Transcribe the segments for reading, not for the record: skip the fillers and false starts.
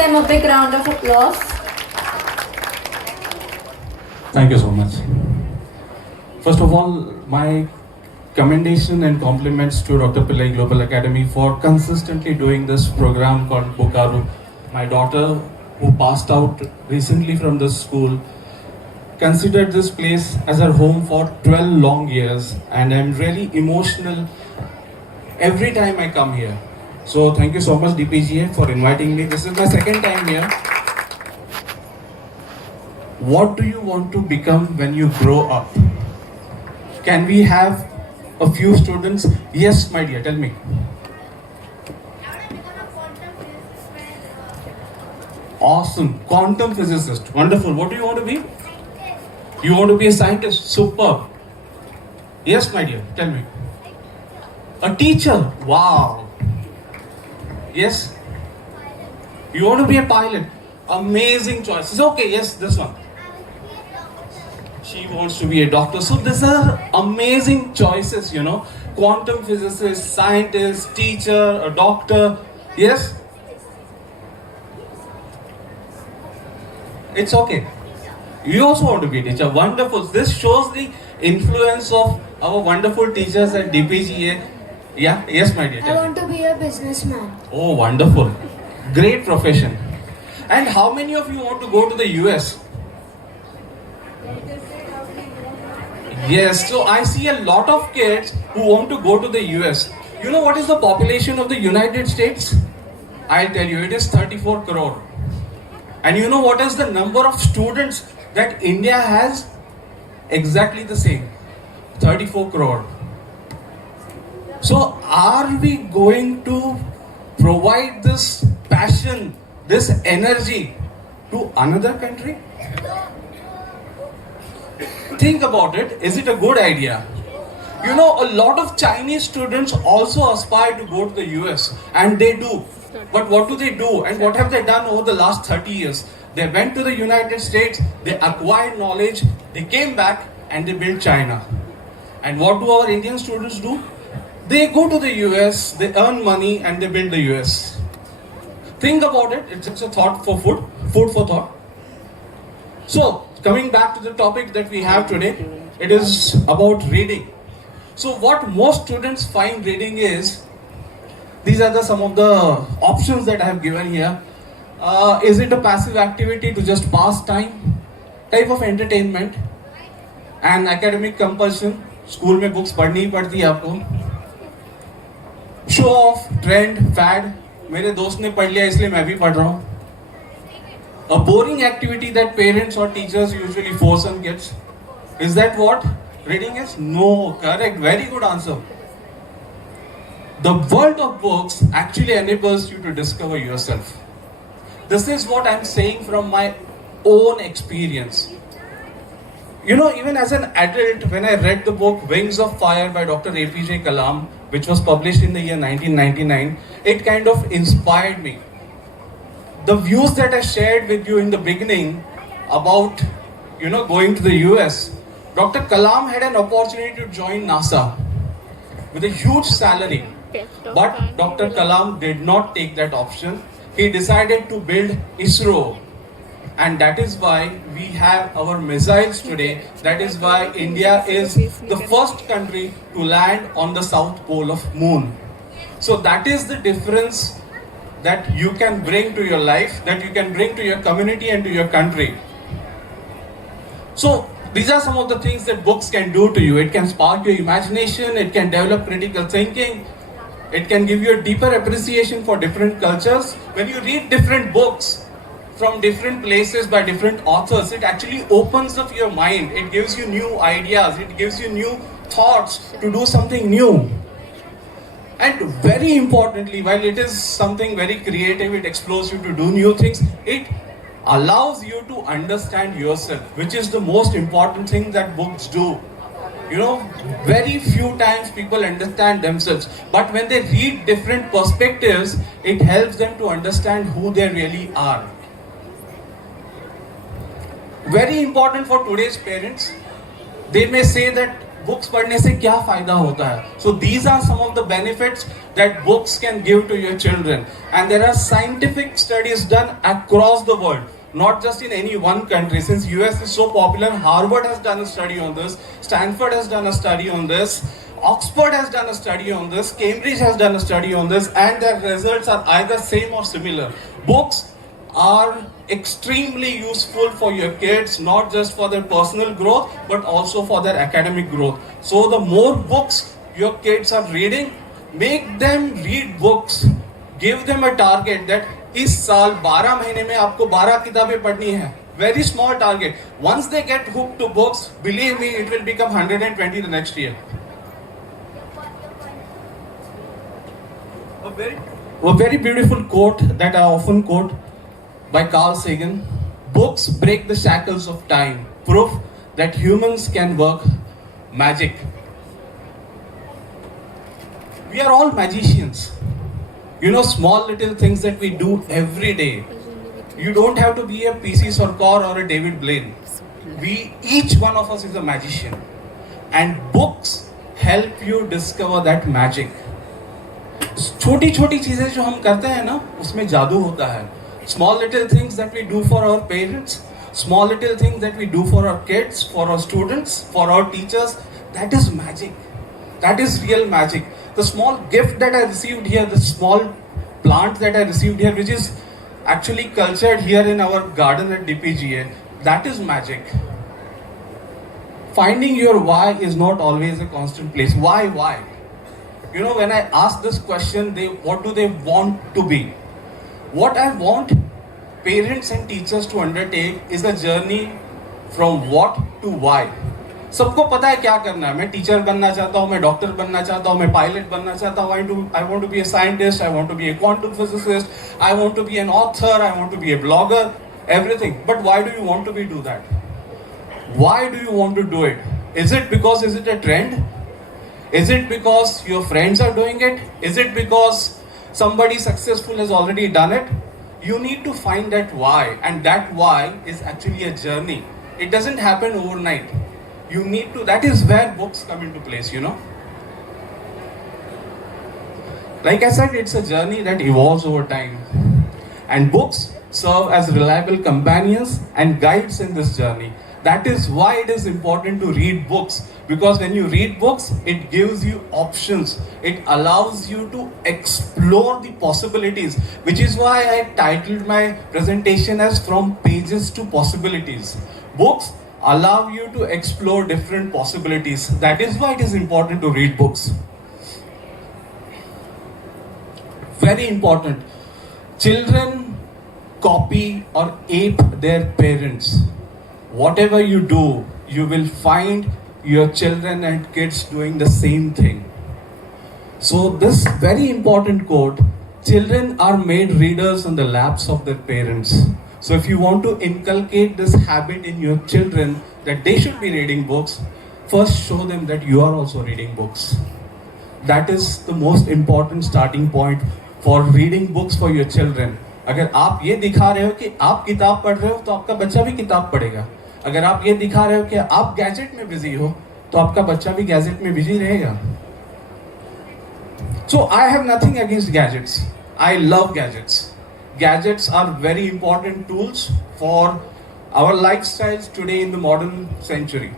them a big round of applause. Thank you so much. First of all, my commendation and compliments to Dr. Pillai Global Academy for consistently doing this program called Bokaru. My daughter, who passed out recently from this school, considered this place as her home for 12 long years, and I'm really emotional every time I come here. So thank you so much DPGA for inviting me. This is my second time here. What do you want to become when you grow up? Can we have a few students? Yes, my dear, tell me. Awesome. Quantum physicist. Wonderful. What do you want to be? You want to be a scientist? Superb. Yes, my dear, tell me. A teacher? Wow. Yes? You want to be a pilot? Amazing choices. Okay, yes, this one. She wants to be a doctor. So these are amazing choices, you know. Quantum physicist, scientist, teacher, a doctor. Yes? It's okay. You also want to be a teacher. Wonderful. This shows the influence of our wonderful teachers at DPGA. Yeah? Yes, my dear. I want to be a businessman. Oh, wonderful. Great profession. And how many of you want to go to the US? Yes, so I see a lot of kids who want to go to the US. You know what is the population of the United States? I'll tell you, it is 34 crore. And you know what is the number of students that India has? Exactly the same, 34 crore. So are we going to provide this passion, this energy to another country? Think about it. Is it a good idea? You know, a lot of Chinese students also aspire to go to the US, and they do. But what do they do, and what have they done over the last 30 years? They went to the United States, they acquired knowledge, they came back and they built China. And what do our Indian students do? They go to the US, they earn money and they build the US. Think about it, it's just a thought for food for thought. So, coming back to the topic that we have today, it is about reading. So what most students find reading is, these are some of the options that I have given here. Is it a passive activity to just pass time? Type of entertainment? And academic compulsion? School में books पढ़नी ही पड़ती है आपको. Show off, trend, fad. मेरे दोस्त ने पढ़ लिया इसलिए मैं भी पढ़ रहा हूँ. A boring activity that parents or teachers usually force on kids. Is that what reading is? No, correct. Very good answer. The world of books actually enables you to discover yourself. This is what I'm saying from my own experience. You know, even as an adult, when I read the book Wings of Fire by Dr. APJ Kalam, which was published in the year 1999, it kind of inspired me. The views that I shared with you in the beginning about, you know, going to the US, Dr. Kalam had an opportunity to join NASA with a huge salary. But Dr. Kalam did not take that option. He decided to build ISRO. And that is why we have our missiles today. That is why India is the first country to land on the south pole of moon. So that is the difference that you can bring to your life, that you can bring to your community and to your country. So these are some of the things that books can do to you. It can spark your imagination, it can develop critical thinking, it can give you a deeper appreciation for different cultures. When you read different books from different places by different authors, it actually opens up your mind. It gives you new ideas, it gives you new thoughts to do something new. And very importantly, while it is something very creative, it explores you to do new things, it allows you to understand yourself, which is the most important thing that books do. You know, very few times people understand themselves, but when they read different perspectives, it helps them to understand who they really are. Very important for today's parents. They may say that books पढ़ने से क्या फायदा होता है. So these are some of the benefits that books can give to your children, and there are scientific studies done across the world, not just in any one country. Since US is so popular, Harvard has done a study on this, Stanford has done a study on this, Oxford has done a study on this, Cambridge has done a study on this, and their results are either same or similar. Books are extremely useful for your kids, not just for their personal growth but also for their academic growth. So the more books your kids are reading, make them read books. Give them a target that इस साल 12 महीने में आपको 12 किताबें पढ़नी है. Very small target. Once they get hooked to books, believe me, it will become 120 the next year. A very beautiful quote that I often quote by Carl Sagan: books break the shackles of time, proof that humans can work magic. We are all magicians. You know, small little things that we do every day. You don't have to be a PC Sarkar or a David Blaine. Each one of us is a magician. And books help you discover that magic. छोटी छोटी चीजें जो हम करते हैं ना, उसमें जादू होता है. Small little things that we do for our parents, small little things that we do for our kids, for our students, for our teachers, that is magic. That is real magic. The small gift that I received here, the small plant that I received here, which is actually cultured here in our garden at DPGA, that is magic. Finding your why is not always a constant place. Why? You know, when I ask this question, what do they want to be? What I want parents and teachers to undertake is a journey from what to why. सबको पता है क्या करना है. मैं teacher बनना चाहता हूँ, मैं डॉक्टर बनना चाहता हूँ, मैं पायलट बनना चाहता हूँ, I want to be a scientist, I want to be a quantum physicist, I want to be an author, I want to be a blogger, everything. But why do you want to do that? Why do you want to do it? Is it a trend? Is it because your friends are doing it? Is it because somebody successful has already done it? You need to find that why, and that why is actually a journey. It doesn't happen overnight. That is where books come into place, you know. Like I said, it's a journey that evolves over time. And books serve as reliable companions and guides in this journey. That is why it is important to read books. Because when you read books, it gives you options. It allows you to explore the possibilities. Which is why I titled my presentation as From Pages to Possibilities. Books allow you to explore different possibilities. That is why it is important to read books. Very important. Children copy or ape their parents. Whatever you do, you will find your children and kids doing the same thing. So this very important quote, children are made readers on the laps of their parents. So if you want to inculcate this habit in your children that they should be reading books, first show them that you are also reading books. That is the most important starting point for reading books for your children. अगर आप ये दिखा रहे हो कि आप किताब पढ़ रहे हो तो आपका बच्चा भी किताब पढ़ेगा. अगर आप ये दिखा रहे हो कि आप गैजेट में बिजी हो तो आपका बच्चा भी गैजेट में बिजी रहेगा. So I have nothing against gadgets. I love gadgets. Gadgets are very important tools for our lifestyles today in the modern century.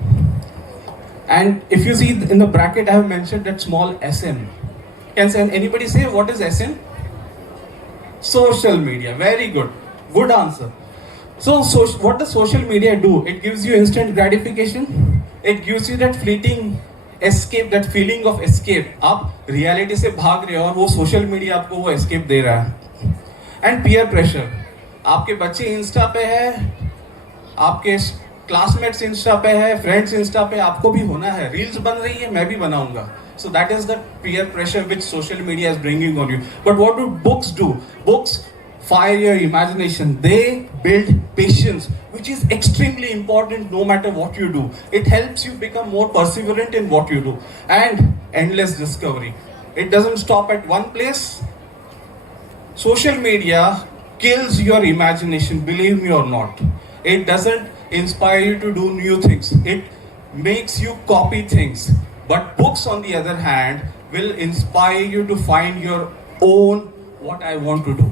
And if you see in the bracket, I have mentioned that small SN. Can anybody say what is SN? Social media. Very good. Good answer. So what does social media do? It gives you instant gratification. It gives you that fleeting escape, that feeling of escape. आप reality से भाग रहे हो और वो social media आपको वो escape दे रहा है. And peer pressure. आपके बच्चे इंस्टा पे है, आपके क्लासमेट्स इंस्टा पे है, फ्रेंड्स इंस्टा पे, आपको भी होना है. रील्स बन रही है, मैं भी बनाऊंगा. So that is the peer pressure which social media is bringing on you. But what do books do? Books fire your imagination. They build patience, which is extremely important no matter what you do. It helps you become more perseverant in what you do. And endless discovery. It doesn't stop at one place. Social media kills your imagination, believe me or not. It doesn't inspire you to do new things. It makes you copy things. But books, on the other hand, will inspire you to find your own what I want to do.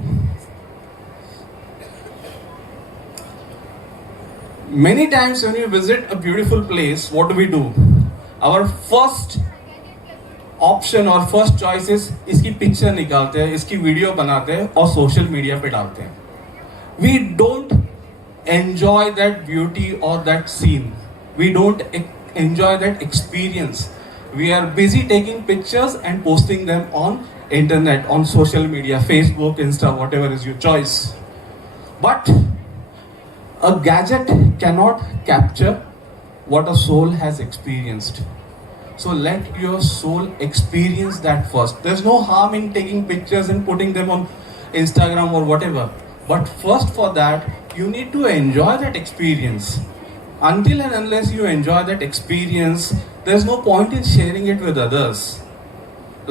Many times when you visit a beautiful place, what do? Our first option और first choice is इसकी picture निकालते हैं, इसकी video बनाते हैं और social media पे डालते हैं. We don't enjoy that beauty और that scene. We don't enjoy that experience. We are busy taking pictures and posting them on internet, on social media, Facebook, Insta, whatever is your choice. But a gadget cannot capture what a soul has experienced. So let your soul experience that first. There's no harm in taking pictures and putting them on Instagram or whatever. But first, for that, you need to enjoy that experience. Until and unless you enjoy that experience, there's no point in sharing it with others.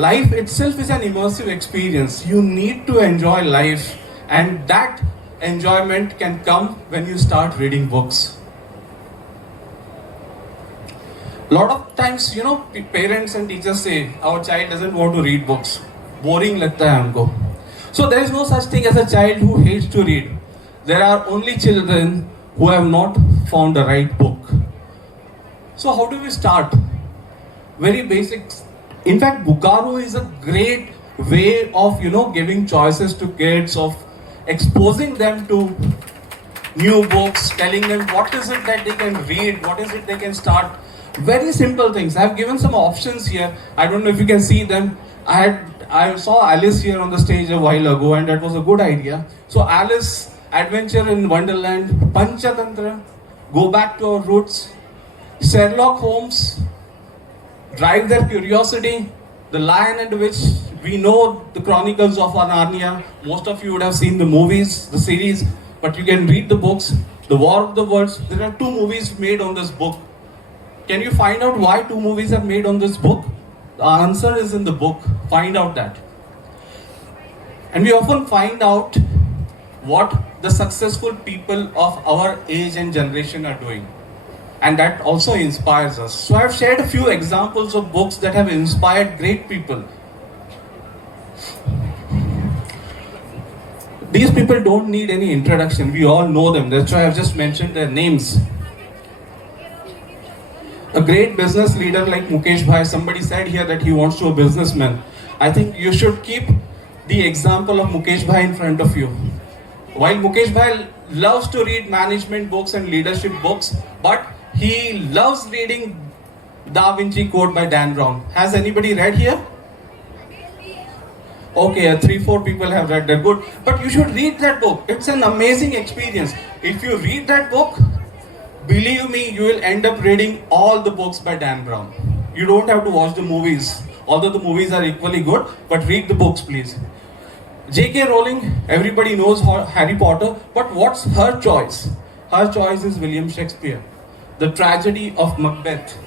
Life itself is an immersive experience. You need to enjoy life, and that enjoyment can come when you start reading books. Lot of times, parents and teachers say our child doesn't want to read books. Boring लगता है हमको. So there is no such thing as a child who hates to read. There are only children who have not found the right book. So how do we start? Very basic. In fact, Bookaru is a great way of giving choices to kids, of exposing them to new books, telling them what is it that they can read, what is it they can start. Very simple things. I have given some options here. I don't know if you can see them. I saw Alice here on the stage a while ago, and that was a good idea. So Alice, Adventure in Wonderland, Panchatantra, Go Back to Our Roots, Sherlock Holmes, Drive Their Curiosity, The Lion and the Witch. We know the Chronicles of Narnia. Most of you would have seen the movies, the series, but you can read the books. The War of the Worlds. There are 2 movies made on this book. Can you find out why 2 movies are made on this book? The answer is in the book. Find out that. And we often find out what the successful people of our age and generation are doing. And that also inspires us. So I have shared a few examples of books that have inspired great people. These people don't need any introduction. We all know them. That's why I've just mentioned their names. A great business leader like Mukesh Bhai, somebody said here that he wants to be a businessman. I think you should keep the example of Mukesh Bhai in front of you. While Mukesh Bhai loves to read management books and leadership books, but he loves reading Da Vinci Code by Dan Brown. Has anybody read here? Okay, 3-4 people have read that. Good. But you should read that book. It's an amazing experience. If you read that book, believe me, you will end up reading all the books by Dan Brown. You don't have to watch the movies, although the movies are equally good, but read the books, please. J.K. Rowling, everybody knows Harry Potter, but what's her choice? Her choice is William Shakespeare, The Tragedy of Macbeth.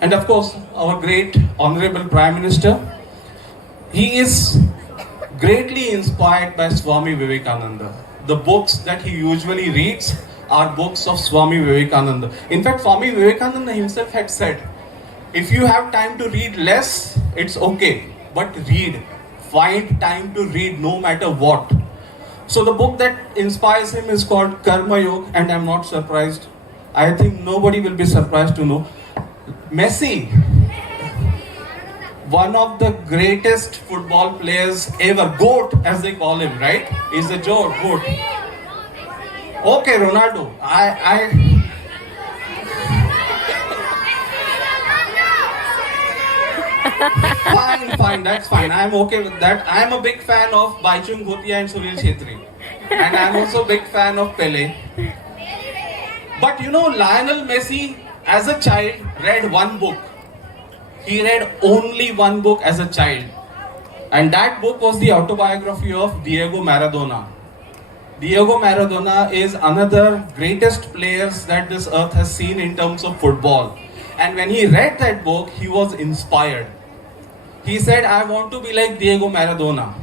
And of course, our great Honorable Prime Minister, he is greatly inspired by Swami Vivekananda. The books that he usually reads are books of Swami Vivekananda. In fact, Swami Vivekananda himself had said, if you have time to read less, it's okay, but read. Find time to read no matter what. So the book that inspires him is called Karma Yoga, and I'm not surprised. I think nobody will be surprised to know. Messi, one of the greatest football players ever, GOAT as they call him, right? He's the GOAT. Okay, Ronaldo. Fine, that's fine. I'm okay with that. I'm a big fan of Baichung Bhutia and Sunil Chhetri. And I'm also a big fan of Pele. But Lionel Messi, as a child, read one book. He read only one book as a child. And that book was the autobiography of Diego Maradona. Diego Maradona is another greatest players that this earth has seen in terms of football. And when he read that book, he was inspired. He said, I want to be like Diego Maradona.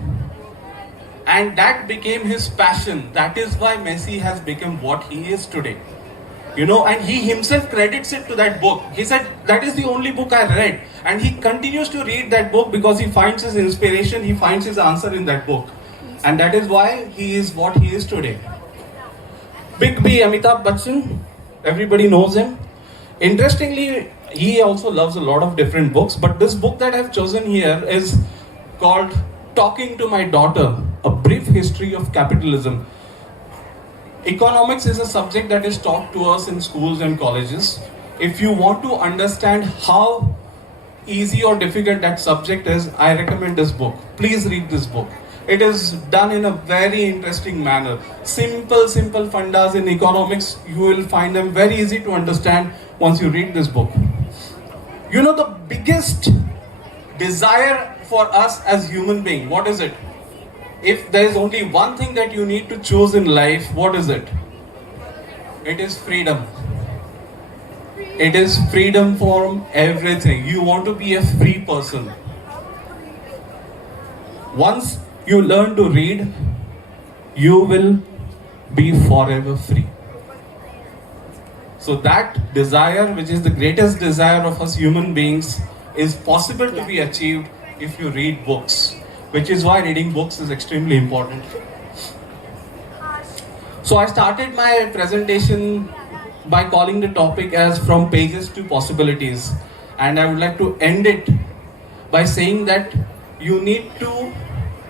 And that became his passion. That is why Messi has become what he is today. You know, and he himself credits it to that book. He said, that is the only book I read. And he continues to read that book because he finds his inspiration, he finds his answer in that book. And that is why he is what he is today. Big B, Amitabh Bachchan, everybody knows him. Interestingly, he also loves a lot of different books, but this book that I've chosen here is called Talking to My Daughter, A Brief History of Capitalism. Economics is a subject that is taught to us in schools and colleges. If you want to understand how easy or difficult that subject is, I recommend this book. Please read this book. It is done in a very interesting manner. Simple fundas in economics, you will find them very easy to understand once you read this book. You know, the biggest desire for us as human beings, what is it? If there is only one thing that you need to choose in life, what is it? It is freedom. It is freedom from everything. You want to be a free person. Once you learn to read, you will be forever free. So that desire, which is the greatest desire of us human beings, is possible to be achieved if you read books, which is why reading books is extremely important. So I started my presentation by calling the topic as From Pages to Possibilities, and I would like to end it by saying that you need to,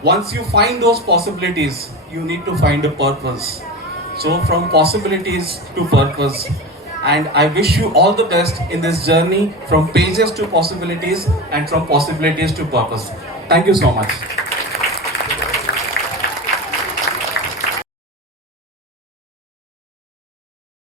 once you find those possibilities, you need to find a purpose. So from possibilities to purpose. And I wish you all the best in this journey from pages to possibilities and from possibilities to purpose. Thank you so much.